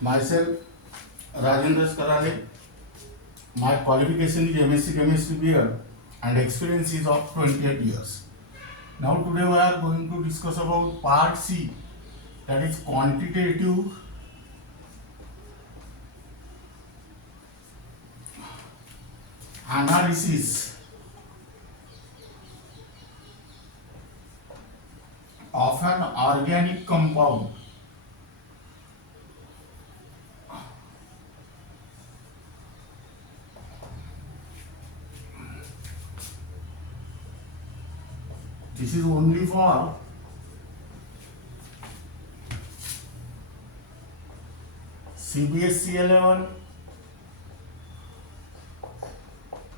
Myself, Rajendra Karale. My qualification is MSc Chemistry BA and experience is of 28 years. Now today we are going to discuss about part C, that is quantitative analysis of an organic compound. This is only for CBSE 11,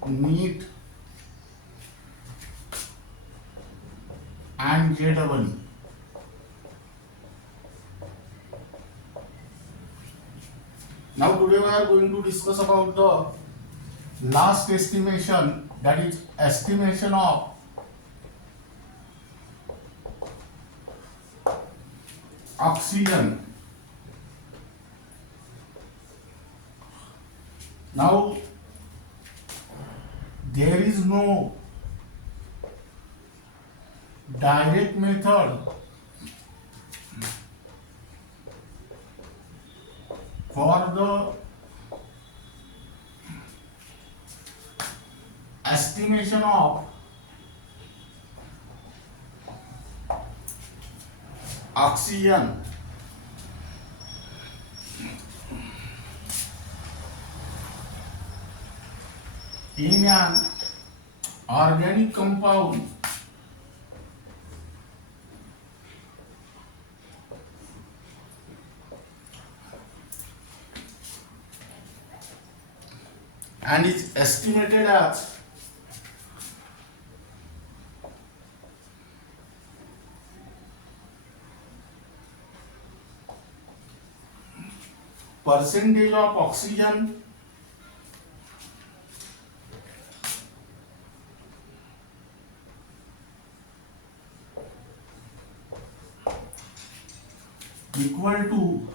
NEET and JEE. Now today we are going to discuss about the last estimation, that is estimation of oxygen. Now there is no direct method for the estimation of oxygen in an organic compound and is estimated as percentage of oxygen equal to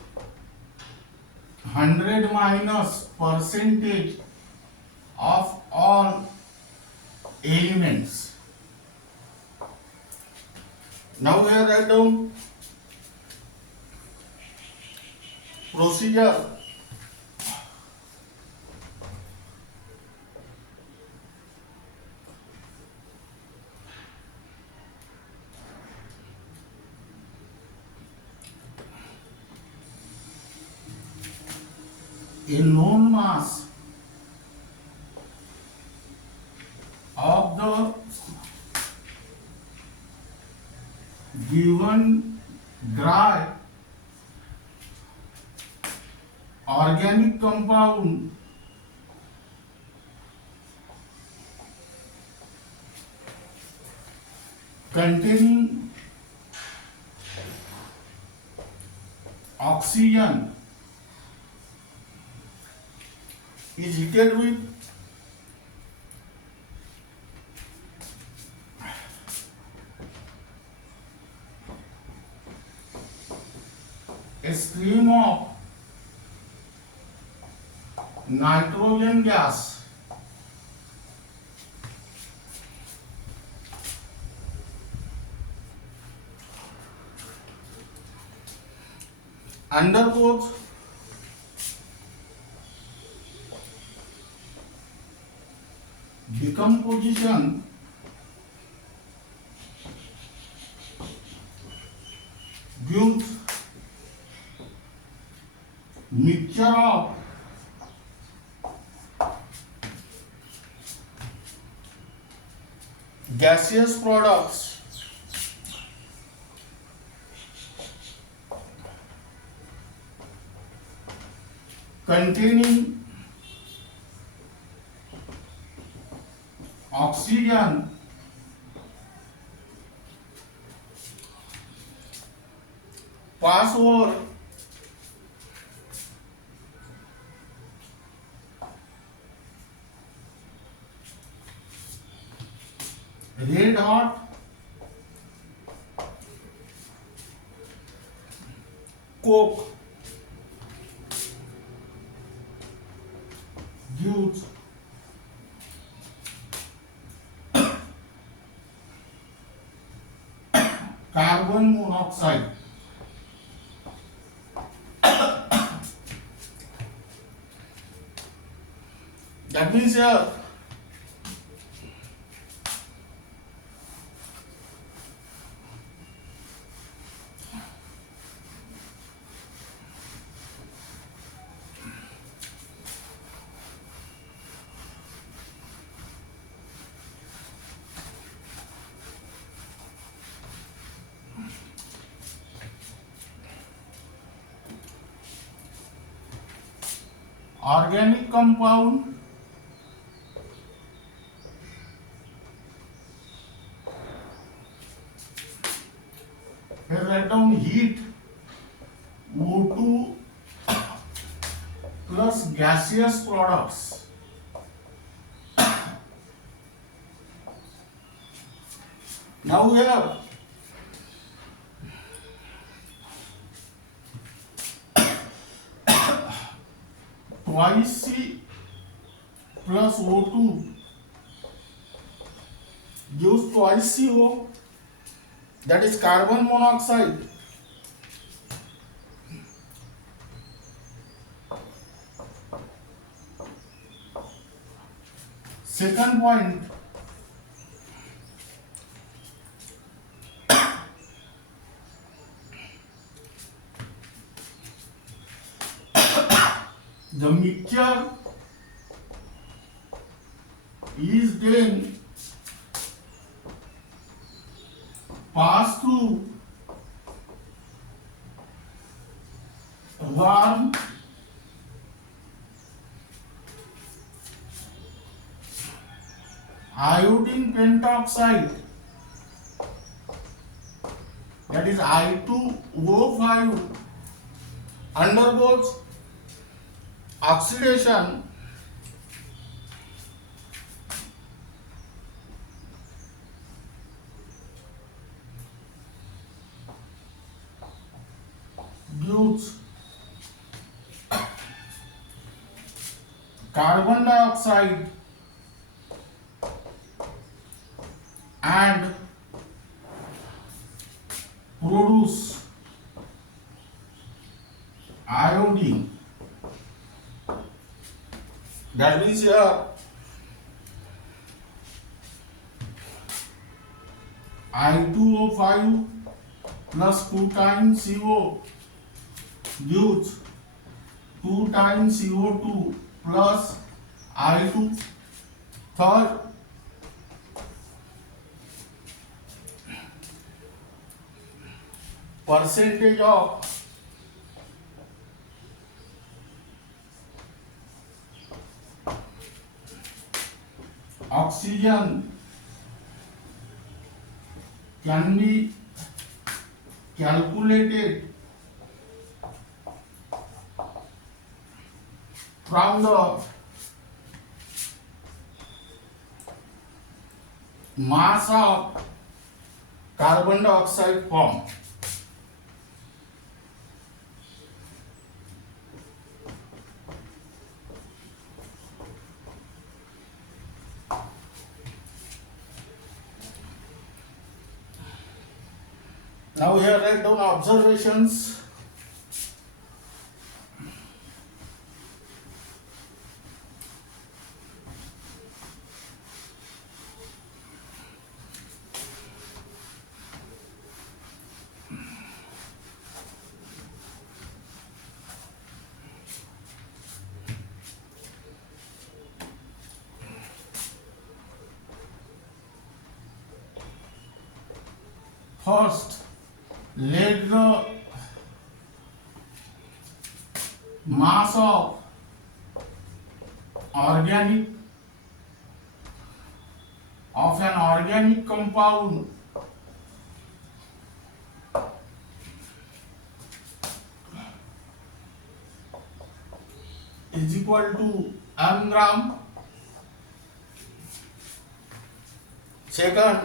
100 minus percentage of all elements. Now we have write down procedure. A known mass of the given dry organic compound containing oxygen is heated with a stream of nitrogen gas undergoes decomposition gives mixture of gaseous products containing oxygen pass over red hot coke gives carbon monoxide. That means here organic compound here write down heat O2 plus gaseous products. Now here twice C plus O2 gives twice CO, that is carbon monoxide. Second point, the mixture is then passed through warm iodine pentoxide, that is I2O5, undergoes oxidation gives carbon dioxide and produce iodine. That means here I2O5 plus 2 times CO gives 2 times CO2 plus I2. Third, percentage of oxygen can be calculated from the mass of carbon dioxide formed. Now here write down observations. First, let the mass of an organic compound is equal to m gram. Second,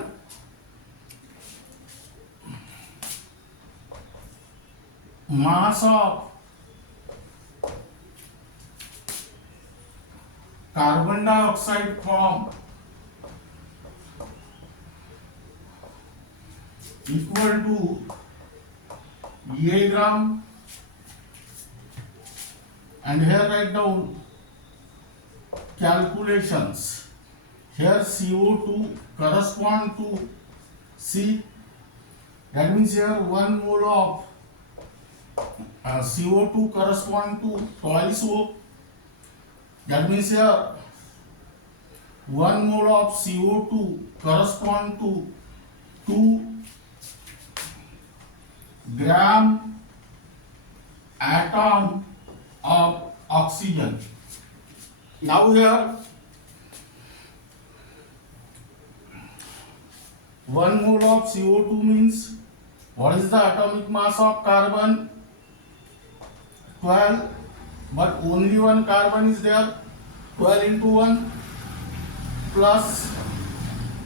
mass of carbon dioxide form equal to A gram, and here write down calculations. Here CO2 correspond to C, that means here 1 mole of CO2 correspond to twice O, that means here 1 mole of CO2 correspond to 2 gram atom of oxygen. Now here 1 mole of CO2 means what is the atomic mass of carbon? 12, but only one carbon is there. 12 into 1 plus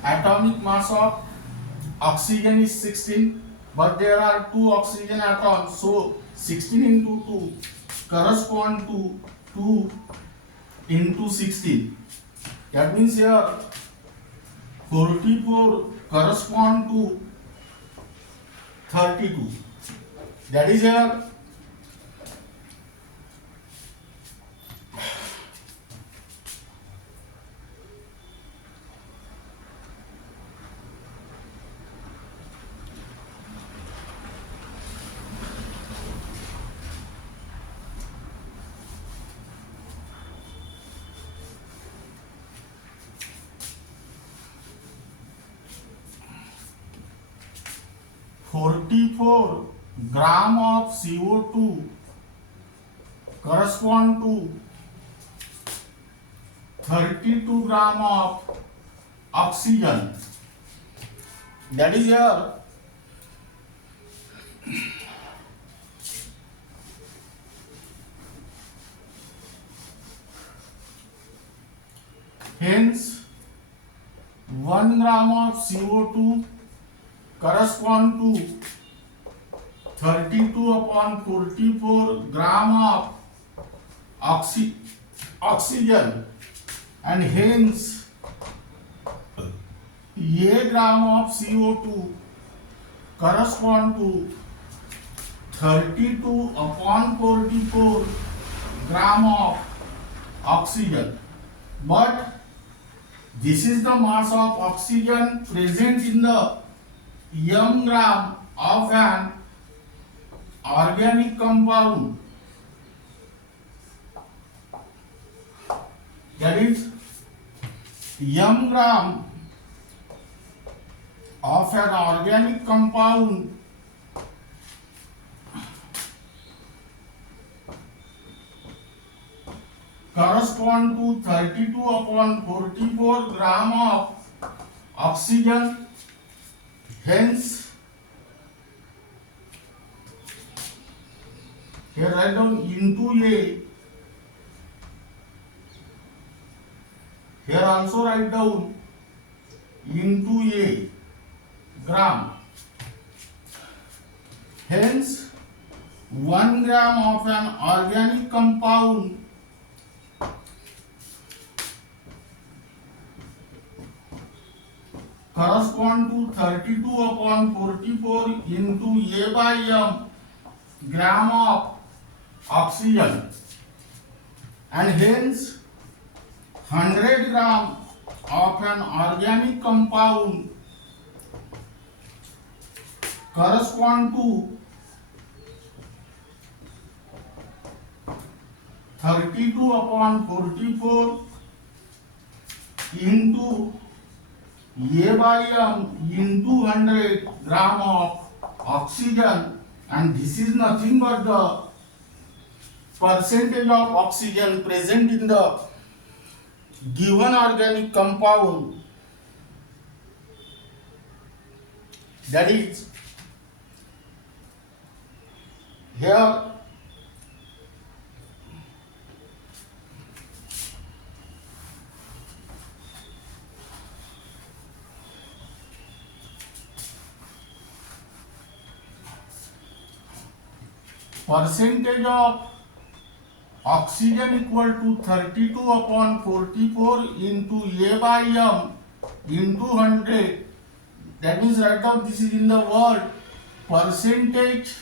atomic mass of oxygen is 16, but there are 2 oxygen atoms, so 16 into 2 correspond to 2 into 16. That means here 44 correspond to 32. That is here 44 gram of CO2 correspond to 32 gram of oxygen. That is here hence 1 gram of CO2 correspond to 32 upon 44 gram of oxygen, and hence A gram of CO2 correspond to 32 upon 44 gram of oxygen. But this is the mass of oxygen present in the m gram of an organic compound. That is m gram of an organic compound correspond to 32 upon 44 gram of oxygen. Hence, here write down into A. Here also write down into A gram. Hence, 1 gram of an organic compound correspond to 32 upon 44 into A by m gram of oxygen, and hence 100 gram of an organic compound correspond to 32 upon 44 into A by m into 100 gram of oxygen, and this is nothing but the percentage of oxygen present in the given organic compound. That is here percentage of oxygen equal to 32 upon 44 into A by M into 100. That means write down this is in the word percentage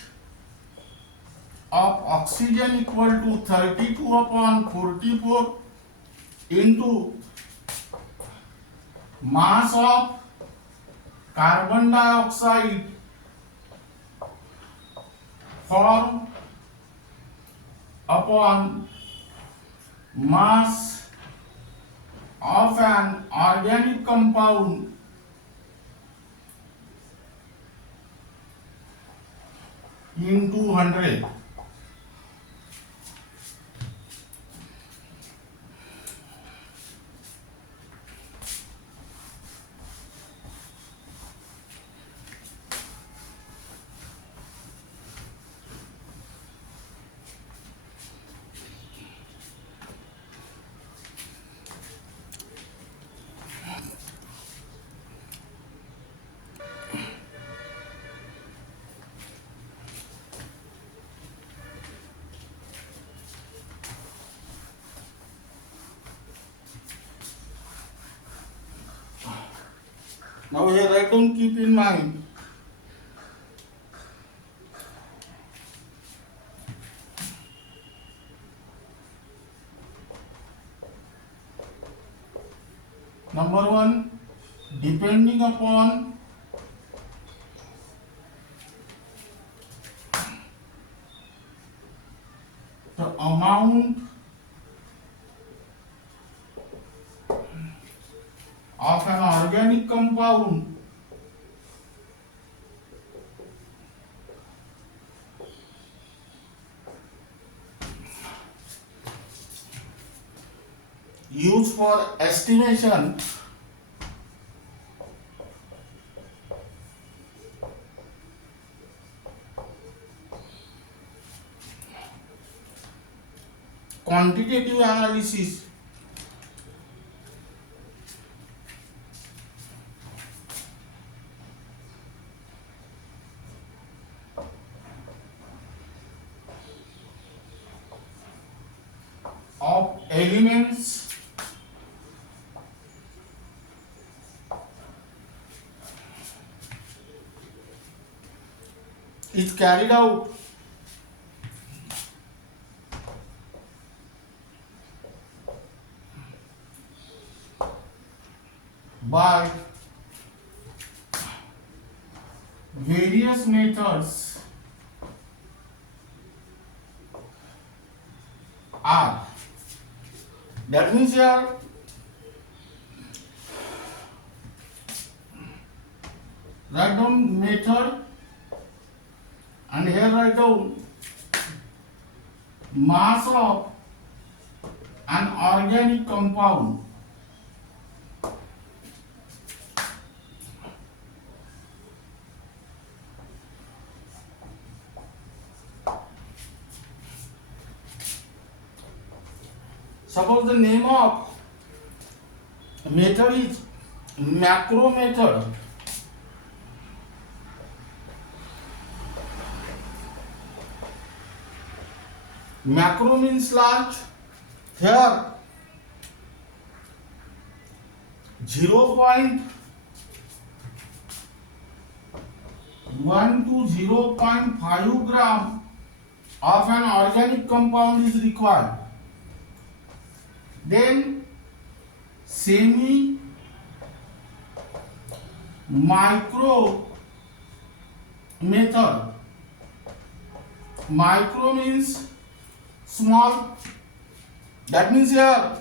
of oxygen equal to 32 upon 44 into mass of carbon dioxide formed upon mass of an organic compound into 100. Now here write down, keep in mind number one, depending upon the amount of an organic compound used for estimation quantitative analysis of elements is carried out by various methods are. That means here write down method and here write down mass of an organic compound suppose the name of method is macro method. Macro means large. Here 0.1 to 0.5 gram of an organic compound is required. Then semi micro method. Micro means small. That means here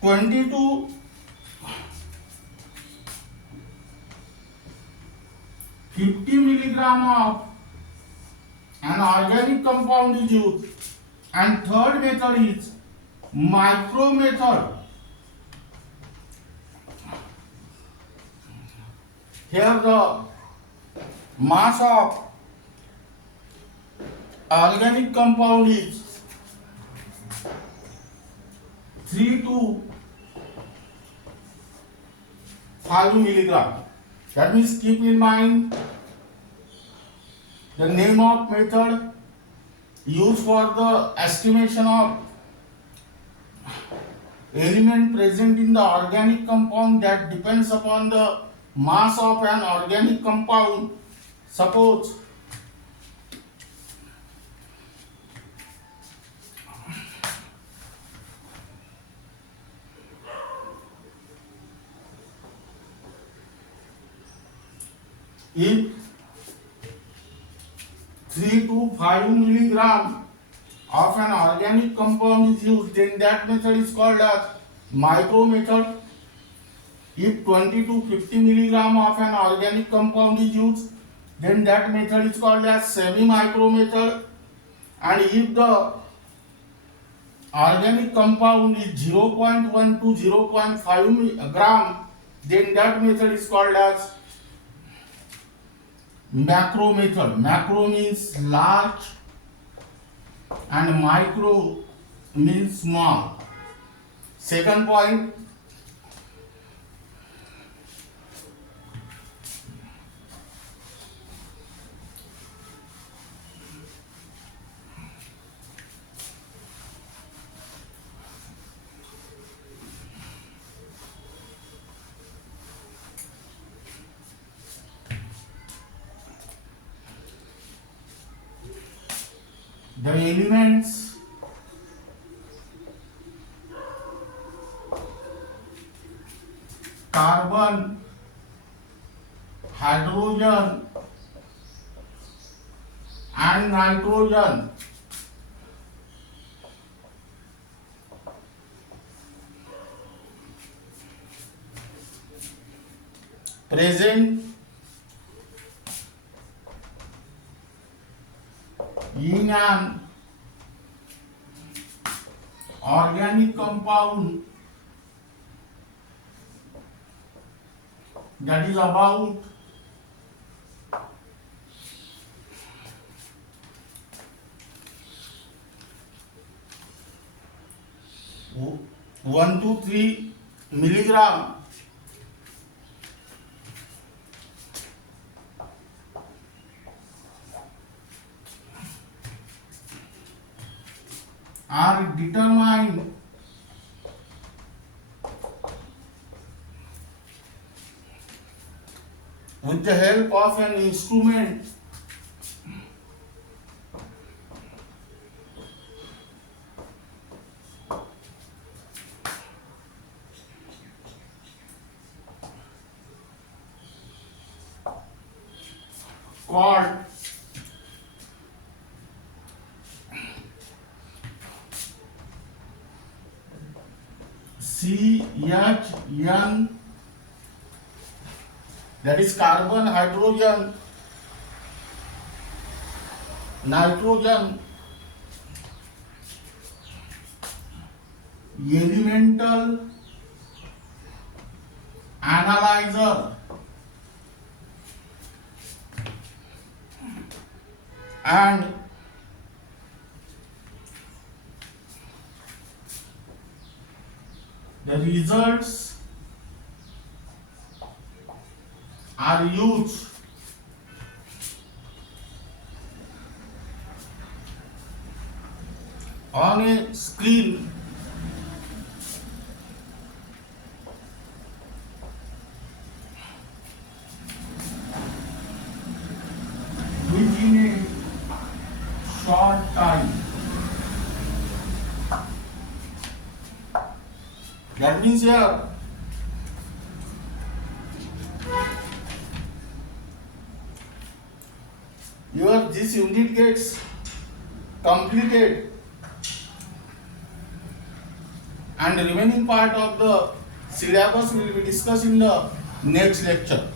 20 to 50 milligram of an organic compound is used. And third method is micro method. Here the mass of organic compound is 3 to 5 milligram. That means keep in mind the name of method used for the estimation of element present in the organic compound that depends upon the mass of an organic compound. Suppose if 3 to 5 milligram of an organic compound is used, then that method is called as micro method. If 20 to 50 milligram of an organic compound is used, then that method is called as semi micro method. And if the organic compound is 0.1 to 0.5 gram, then that method is called as macro method. Macro means large and micro means small. Second point, the elements carbon, hydrogen and nitrogen present in an organic compound that is about 1 to 3 milligram are determined with the help of an instrument called CHN, that is carbon, hydrogen, nitrogen elemental analyzer, and the results are used on a screen within a short time. That means here this unit gets completed and the remaining part of the syllabus will be discussed in the next lecture.